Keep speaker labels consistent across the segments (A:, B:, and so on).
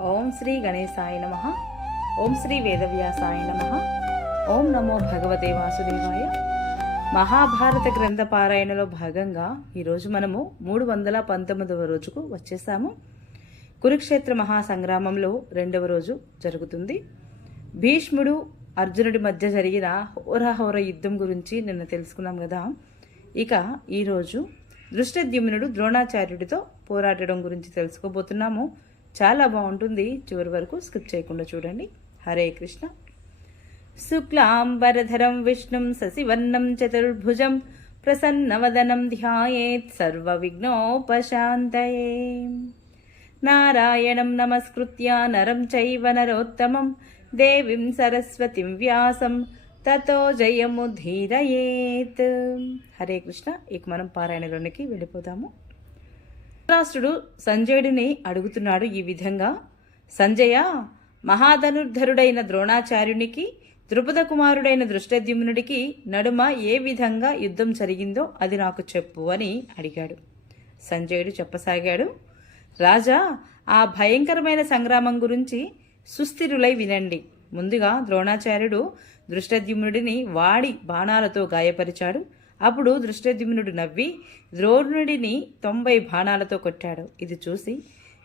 A: ఓం శ్రీ గణేశాయ నమ. ఓం శ్రీ వేదవ్యాసాయ నమ. ఓం నమో భగవతే వాసుదేవాయ. మహాభారత గ్రంథ పారాయణలో భాగంగా ఈరోజు మనము మూడు వందల పంతొమ్మిదవ రోజుకు వచ్చేసాము. కురుక్షేత్ర మహాసంగ్రామంలో రెండవ రోజు జరుగుతుంది. భీష్ముడు అర్జునుడి మధ్య జరిగిన హోరాహోర యుద్ధం గురించి నిన్న తెలుసుకున్నాం కదా. ఇక ఈరోజు దృష్టద్యుమ్నుడు ద్రోణాచార్యుడితో పోరాడడం గురించి తెలుసుకోబోతున్నాము. చాలా బాగుంటుంది. చివరి వరకు స్కిప్ చేయకుండా చూడండి. హరే కృష్ణ. శుక్లాంబరధరం విష్ణుం శశివర్ణం చతుర్భుజం ప్రసన్నవదనం ధ్యాయేత్ సర్వవిఘ్నోపశాంతయే. నారాయణం నమస్కృత్య నరం చైవ నరోత్తమం దేవీం సరస్వతిం వ్యాసం తతో జయముధీరయేత్ హరే కృష్ణ. ఇక మనం పారాయణలోనికి వెళ్ళిపోతాము ధృతరాష్ట్రుడు సంజయుడిని అడుగుతున్నాడు ఈ విధంగా. సంజయ మహాధనుర్ధరుడైన ద్రోణాచార్యునికి ద్రుపద కుమారుడైన దృష్టద్యుమ్నుడికి నడుమ ఏ విధంగా యుద్ధం జరిగిందో అది నాకు చెప్పు అని అడిగాడు. సంజయుడు చెప్పసాగాడు రాజా ఆ భయంకరమైన సంగ్రామం గురించి సుస్థిరులై వినండి. ముందుగా ద్రోణాచార్యుడు దృష్టద్యుమ్నుడిని వాడి బాణాలతో గాయపరిచాడు. అప్పుడు దృష్టద్యుమ్నుడు నవ్వి ద్రోణుడిని తొంభై బాణాలతో కొట్టాడు. ఇది చూసి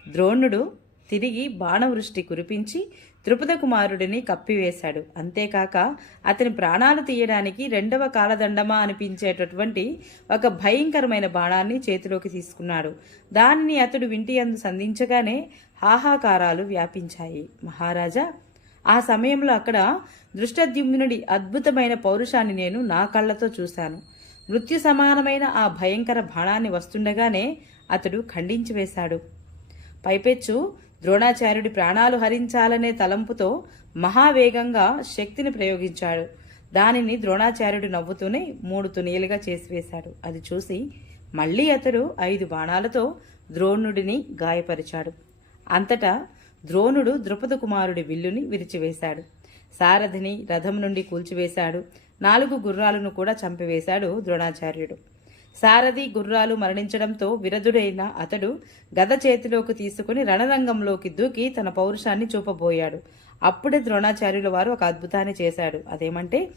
A: ద్రోణుడు తిరిగి బాణవృష్టి కురిపించి త్రిపుద కుమారుడిని కప్పివేశాడు. అంతేకాక అతని ప్రాణాలు తీయడానికి రెండవ కాలదండమా అనిపించేటటువంటి ఒక భయంకరమైన బాణాన్ని చేతిలోకి తీసుకున్నాడు. దానిని అతడు వింటి అందు సంధించగానే హాహాకారాలు వ్యాపించాయి. మహారాజా ఆ సమయంలో అక్కడ దృష్టద్యుమ్నుడి అద్భుతమైన పౌరుషాన్ని నేను నా కళ్ళతో చూశాను. మృత్యు సమానమైన ఆ భయంకర బాణాన్ని వస్తుండగానే అతడు ఖండించి వేశాడు. పైపెచ్చు ద్రోణాచార్యుడి ప్రాణాలు హరించాలనే తలంపుతో మహావేగంగా శక్తిని ప్రయోగించాడు. దానిని ద్రోణాచార్యుడు నవ్వుతూనే మూడు తునియలుగా చేసివేశాడు అది చూసి మళ్ళీ అతడు ఐదు బాణాలతో ద్రోణుడిని గాయపరిచాడు. అంతటా ద్రోణుడు ద్రుపద కుమారుడి విల్లుని విరిచివేశాడు. సారథిని రథం నుండి కూల్చివేశాడు. నాలుగు గుర్రాలను కూడా చంపివేశాడు ద్రోణాచార్యుడు. సారథి గుర్రాలు మరణించడంతో విరధుడైన అతడు గద చేతిలోకి తీసుకుని రణరంగంలోకి దూకి తన పౌరుషాన్ని చూపబోయాడు. అప్పుడే ద్రోణాచార్యుల వారు ఒక అద్భుతాన్ని చేశాడు. అదేమంటే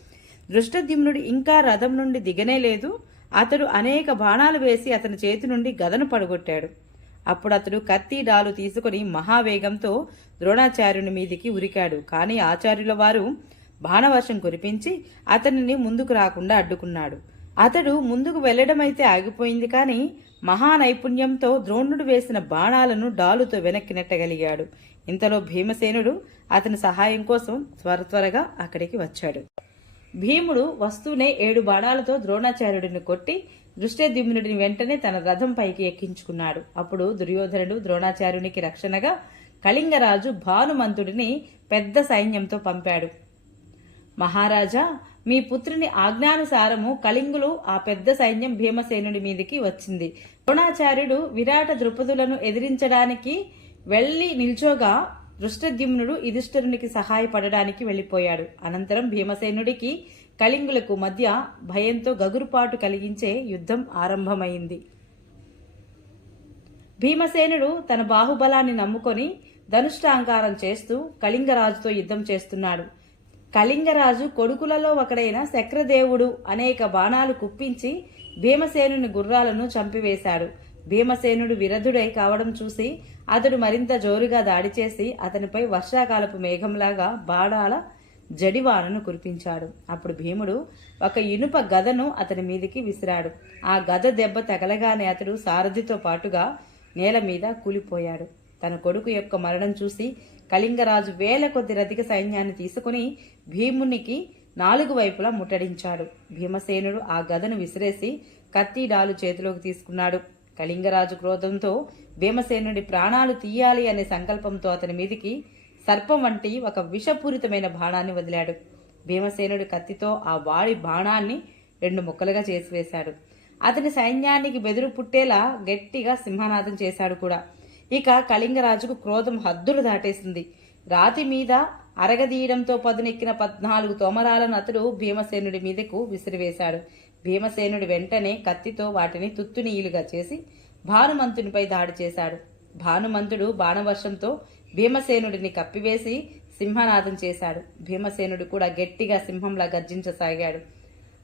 A: దృష్టద్యుమ్నుడు ఇంకా రథం నుండి దిగనే లేదు. అతడు అనేక బాణాలు వేసి అతని చేతి నుండి గదను పడగొట్టాడు. అప్పుడు అతడు కత్తి డాలు తీసుకుని మహావేగంతో ద్రోణాచార్యుని మీదికి ఉరికాడు. కానీ ఆచార్యుల వారు బాణవర్షం కురిపించి అతనిని ముందుకు రాకుండా అడ్డుకున్నాడు. అతడు ముందుకు వెళ్ళడమైతే ఆగిపోయింది కానీ మహా నైపుణ్యంతో ద్రోణుడు వేసిన బాణాలను డాలుతో వెనక్కి నెట్టగలిగాడు ఇంతలో భీమసేనుడు అతని సహాయం కోసం త్వర త్వరగా అక్కడికి వచ్చాడు. భీముడు వస్తూనే ఏడు బాణాలతో ద్రోణాచార్యుడిని కొట్టి దృష్టద్యుమ్నుడిని వెంటనే తన రథం పైకి ఎక్కించుకున్నాడు. అప్పుడు దుర్యోధనుడు ద్రోణాచార్యునికి రక్షణగా కళింగరాజు భానుమంతుడిని పెద్ద సైన్యంతో పంపాడు. మహారాజా మీ పుత్రుని ఆజ్ఞానుసారము కళింగులు ఆ పెద్ద సైన్యం భీమసేనుడి మీదికి వచ్చింది. ద్రోణాచార్యుడు విరాట ద్రుపదులను ఎదిరించడానికి వెళ్ళి నిల్చోగా దృష్టద్యుమ్నుడు యుధిష్ఠరునికి సహాయపడడానికి వెళ్ళిపోయాడు అనంతరం భీమసేనుడికి కళింగులకు మధ్య భయంతో గగురుపాటు కలిగించే యుద్ధం ఆరంభమైంది. భీమసేనుడు తన బాహుబలాన్ని నమ్ముకొని ధనుష్టాంకారం చేస్తూ కళింగరాజుతో యుద్ధం చేస్తున్నాడు. కళింగరాజు కొడుకులలో ఒకడైన శక్రదేవుడు అనేక బాణాలు కుప్పించి భీమసేనుని గుర్రాలను చంపివేశాడు. భీమసేనుడు విరధుడై కావడం చూసి అతడు మరింత జోరుగా దాడి చేసి అతనిపై వర్షాకాలపు మేఘంలాగా బాణాల జడివానను కురిపించాడు. అప్పుడు భీముడు ఒక ఇనుప గదను అతని మీదికి విసిరాడు. ఆ గద దెబ్బ తగలగానే అతడు సారథితో పాటుగా నేల మీద కూలిపోయాడు. తన కొడుకు యొక్క మరణం చూసి కళింగరాజు వేల కొద్ది రతిక సైన్యాన్ని తీసుకుని భీమునికి నాలుగు వైపులా ముట్టడించాడు. భీమసేనుడు ఆ గదను విసిరేసి కత్తి డాలు చేతిలోకి తీసుకున్నాడు. కళింగరాజు క్రోధంతో భీమసేనుడి ప్రాణాలు తీయాలి అనే సంకల్పంతో అతని మీదికి సర్పం వంటి ఒక విషపూరితమైన బాణాన్ని వదిలాడు. భీమసేనుడి కత్తితో ఆ వాడి బాణాన్ని రెండు ముక్కలుగా చేసివేశాడు. అతని సైన్యానికి బెదురు పుట్టేలా గట్టిగా సింహనాదం చేశాడు కూడా. ఇక కళింగరాజుకు క్రోధం హద్దులు దాటేసింది. రాతి మీద అరగదీయడంతో పదునెక్కిన పద్నాలుగు తోమరాలను అతడు భీమసేనుడి మీదకు విసిరివేశాడు. భీమసేనుడి వెంటనే కత్తితో వాటిని తుత్తునీయులుగా చేసి భానుమంతునిపై దాడి చేశాడు. భానుమంతుడు బాణవర్షంతో భీమసేనుడిని కప్పివేసి సింహనాదం చేశాడు. భీమసేనుడు కూడా గట్టిగా సింహంలా గర్జించసాగాడు.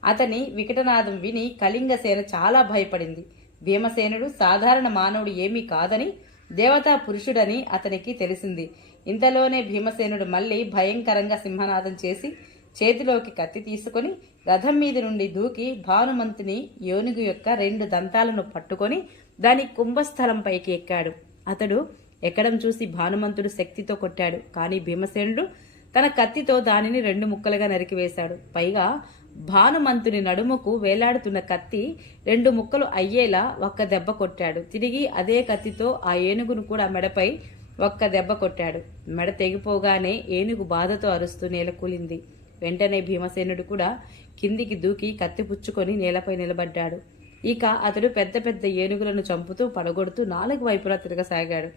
A: అతని వికటనాదం విని కళింగసేన చాలా భయపడింది. భీమసేనుడు సాధారణ మానవుడు ఏమీ కాదని దేవతా పురుషుడని అతనికి తెలిసింది. ఇంతలోనే భీమసేనుడు మళ్ళీ భయంకరంగా సింహనాదం చేసి చేతిలోకి కత్తి తీసుకొని రథం మీద నుండి దూకి భానుమంతుని యోనిగు యొక్క రెండు దంతాలను పట్టుకొని దాని కుంభస్థలంపైకి ఎక్కాడు. అతడు ఎక్కడం చూసి భానుమంతుడు శక్తితో కొట్టాడు. కానీ భీమసేనుడు తన కత్తితో దానిని రెండు ముక్కలుగా నరికివేశాడు. పైగా భానుమంతుని నడుముకు వేలాడుతున్న కత్తి రెండు ముక్కలు అయ్యేలా ఒక్క దెబ్బ కొట్టాడు. తిరిగి అదే కత్తితో ఆ ఏనుగును కూడా మెడపై ఒక్క దెబ్బ కొట్టాడు. మెడ తెగిపోగానే ఏనుగు బాధతో అరుస్తూ నేలకూలింది వెంటనే భీమసేనుడు కూడా కిందికి దూకి కత్తి పుచ్చుకొని నేలపై నిలబడ్డాడు. ఇక అతడు పెద్ద పెద్ద ఏనుగులను చంపుతూ పడగొడుతూ నాలుగు వైపులా తిరగసాగాడు.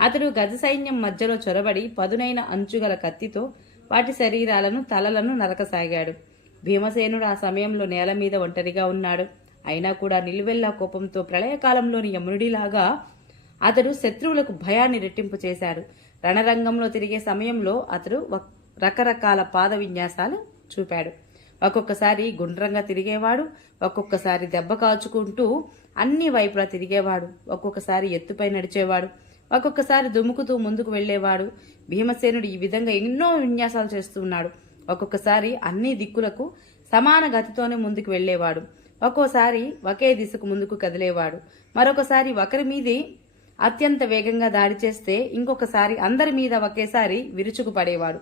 A: అతడు గజ సైన్యం మధ్యలో చొరబడి పదునైన అంచుగల కత్తితో వాటి శరీరాలను తలలను నరకసాగాడు. భీమసేనుడు ఆ సమయంలో నేల మీద ఒంటరిగా ఉన్నాడు. అయినా కూడా నిలువెల్లా కోపంతో ప్రళయకాలంలోని యమునుడిలాగా అతడు శత్రువులకు భయాన్ని రెట్టింపు చేశాడు. రణరంగంలో తిరిగే సమయంలో అతడు రకరకాల పాద విన్యాసాలు చూపాడు. ఒక్కొక్కసారి గుండ్రంగా తిరిగేవాడు ఒక్కొక్కసారి దెబ్బ కాచుకుంటూ అన్ని వైపులా తిరిగేవాడు ఒక్కొక్కసారి ఎత్తుపై నడిచేవాడు ఒక్కొక్కసారి దుముకుతూ ముందుకు వెళ్ళేవాడు. భీమసేనుడు ఈ విధంగా ఎన్నో విన్యాసాలు చేస్తున్నాడు ఒక్కొక్కసారి అన్ని దిక్కులకు సమాన గతితోనే ముందుకు వెళ్ళేవాడు. ఒక్కోసారి ఒకే దిశకు ముందుకు కదిలేవాడు. మరొకసారి ఒకరి మీది అత్యంత వేగంగా దాడి చేస్తే ఇంకొకసారి అందరి మీద ఒకేసారి విరుచుకు పడేవాడు.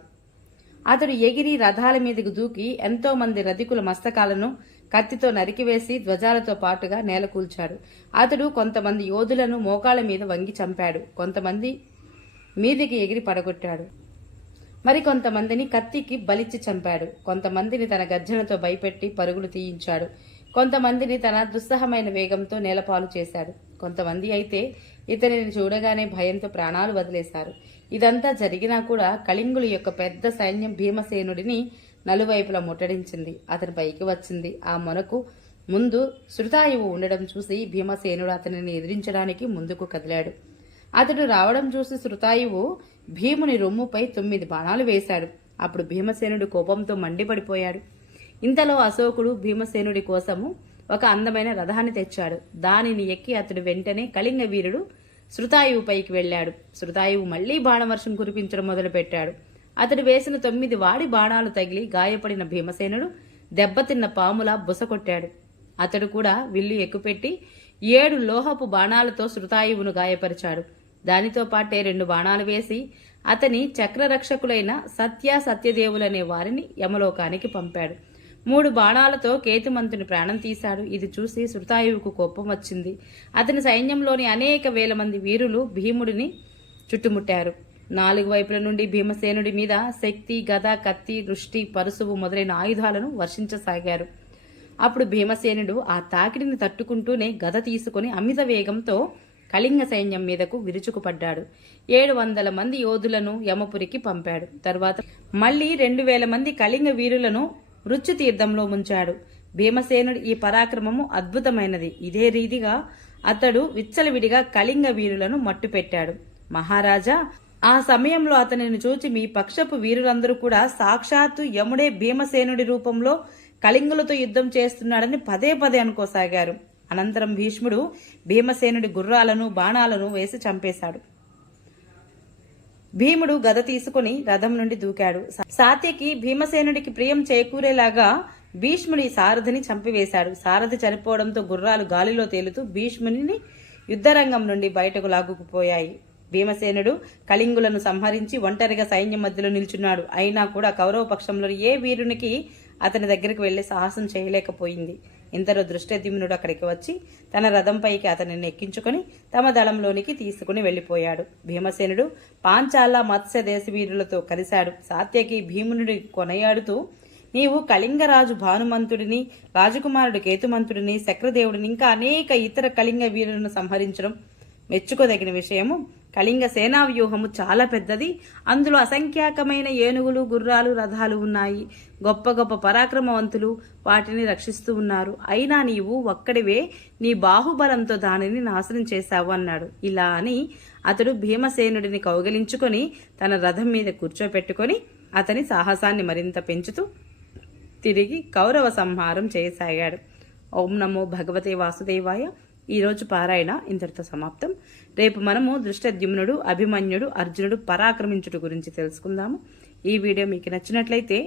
A: అతడు ఎగిరి రథాల మీదకు దూకి ఎంతో మంది రధికుల మస్తకాలను కత్తితో నరికివేసి ధ్వజాలతో పాటుగా నేలకూల్చాడు. అతడు కొంతమంది యోధులను మోకాళ్ళ మీద వంగి చంపాడు. కొంతమంది మీదికి ఎగిరి పడగొట్టాడు. మరి కొంతమందిని కత్తికి బలిచ్చి చంపాడు. కొంతమందిని తన గర్జనతో భయపెట్టి పరుగులు తీయించాడు. కొంతమందిని తన దుస్సహమైన వేగంతో నేలపాలు చేశాడు. కొంతమంది అయితే ఇతనిని చూడగానే భయంతో ప్రాణాలు వదిలేశారు. ఇదంతా జరిగినా కూడా కళింగుల యొక్క పెద్ద సైన్యం భీమసేనుడిని నలువైపులా ముట్టడించింది. అతని పైకి వచ్చింది. ఆ మొనకు ముందు శృతాయువు ఉండడం చూసి భీమసేనుడు అతనిని ఎదిరించడానికి ముందుకు కదిలాడు. అతడు రావడం చూసి శృతాయువు భీముని రొమ్ముపై తొమ్మిది బాణాలు వేశాడు అప్పుడు భీమసేనుడు కోపంతో మండిపడిపోయాడు. ఇంతలో అశోకుడు భీమసేనుడి కోసము ఒక అందమైన రథాన్ని తెచ్చాడు. దానిని ఎక్కి అతడు వెంటనే కళింగ వీరుడు శృతాయువు పైకి వెళ్ళాడు. శృతాయువు మళ్ళీ బాణవర్షం కురిపించడం మొదలుపెట్టాడు. అతడు వేసిన తొమ్మిది వాడి బాణాలు తగిలి గాయపడిన భీమసేనుడు దెబ్బతిన్న పాములా బుసకొట్టాడు అతడు కూడా విల్లు ఎక్కుపెట్టి ఏడు లోహపు బాణాలతో శృతాయువును గాయపరిచాడు. దానితో పాటే రెండు బాణాలు వేసి అతని చక్రరక్షకులైన సత్య సత్యదేవులనే వారిని యమలోకానికి పంపాడు. మూడు బాణాలతో కేతుమంతుని ప్రాణం తీశాడు. ఇది చూసి శృతాయువుకు కోపం వచ్చింది. అతని సైన్యంలోని అనేక వేల మంది వీరులు భీముడిని చుట్టుముట్టారు. నాలుగు వైపుల నుండి భీమసేనుడి మీద శక్తి గద కత్తి దృష్టి పరుసువు మొదలైన ఆయుధాలను వర్షించసాగారు. అప్పుడు భీమసేనుడు ఆ తాకిడిని తట్టుకుంటూనే గద తీసుకుని అమిత వేగంతో కళింగ సైన్యం మీదకు విరుచుకుపడ్డాడు. ఏడు వందల మంది యోధులను యమపురికి పంపాడు. తర్వాత మళ్ళీ రెండు వేల మంది కళింగ వీరులను మృత్యు తీర్థంలో ముంచాడు. భీమసేనుడి ఈ పరాక్రమము అద్భుతమైనది. ఇదే రీతిగా అతడు విచ్చలవిడిగా కళింగ వీరులను మట్టుపెట్టాడు. మహారాజా ఆ సమయంలో అతనిని చూచి మీ పక్షపు వీరులందరూ కూడా సాక్షాత్తు యముడే భీమసేనుడి రూపంలో కళింగులతో యుద్ధం చేస్తున్నాడని పదే పదే అనుకోసాగారు. అనంతరం భీష్ముడు భీమసేనుడి గుర్రాలను బాణాలను వేసి చంపేశాడు. భీముడు గద తీసుకుని రథం నుండి దూకాడు. సాత్యకి భీమసేనుడికి ప్రియం చేకూరేలాగా భీష్ముడి సారథిని చంపివేశాడు. సారథి చనిపోవడంతో గుర్రాలు గాలిలో తేలుతూ భీష్ముని యుద్ధరంగం నుండి బయటకు లాగుకుపోయాయి. భీమసేనుడు కళింగులను సంహరించి ఒంటరిగా సైన్యం మధ్యలో నిల్చున్నాడు. అయినా కూడా కౌరవ పక్షంలో ఏ వీరునికి అతని దగ్గరికి వెళ్ళే సాహసం చేయలేకపోయింది. ఇంతలో దృష్టద్యుమ్నుడు అక్కడికి వచ్చి తన రథంపైకి అతనిని ఎక్కించుకొని తమ దళంలోనికి తీసుకుని వెళ్ళిపోయాడు భీమసేనుడు పాంచాల మత్స్య దేశవీరులతో కలిశాడు. సాత్యకి భీమునుడి కొనయాడుతూ నీవు కళింగరాజు భానుమంతుడిని రాజకుమారుడు కేతుమంతుడిని శక్రదేవుడిని ఇంకా అనేక ఇతర కళింగ వీరులను సంహరించడం మెచ్చుకోదగిన విషయము. కళింగ సేనా వ్యూహము చాలా పెద్దది. అందులో అసంఖ్యాకమైన ఏనుగులు గుర్రాలు రథాలు ఉన్నాయి. గొప్ప గొప్ప పరాక్రమవంతులు వాటిని రక్షిస్తూ ఉన్నారు. అయినా నీవు ఒక్కడివే నీ బాహుబలంతో దానిని నాశనం చేశావు అన్నాడు. ఇలా అని అతడు భీమసేనుడిని కౌగిలించుకొని తన రథం మీద కూర్చోపెట్టుకొని అతని సాహసాన్ని మరింత పెంచుతూ తిరిగి కౌరవ సంహారం చేయసాగాడు. ఓం నమో భగవతే వాసుదేవాయ. ఈరోజు పారాయణ ఇంతటితో సమాప్తం. రేపు మనము దృష్టద్యుమ్నుడు అభిమన్యుడు అర్జునుడు పరాక్రమించుడు గురించి తెలుసుకుందాము. ఈ వీడియో మీకు నచ్చినట్లయితే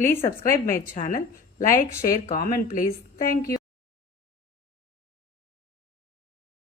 A: please subscribe my channel. Like share comment please. Thank you.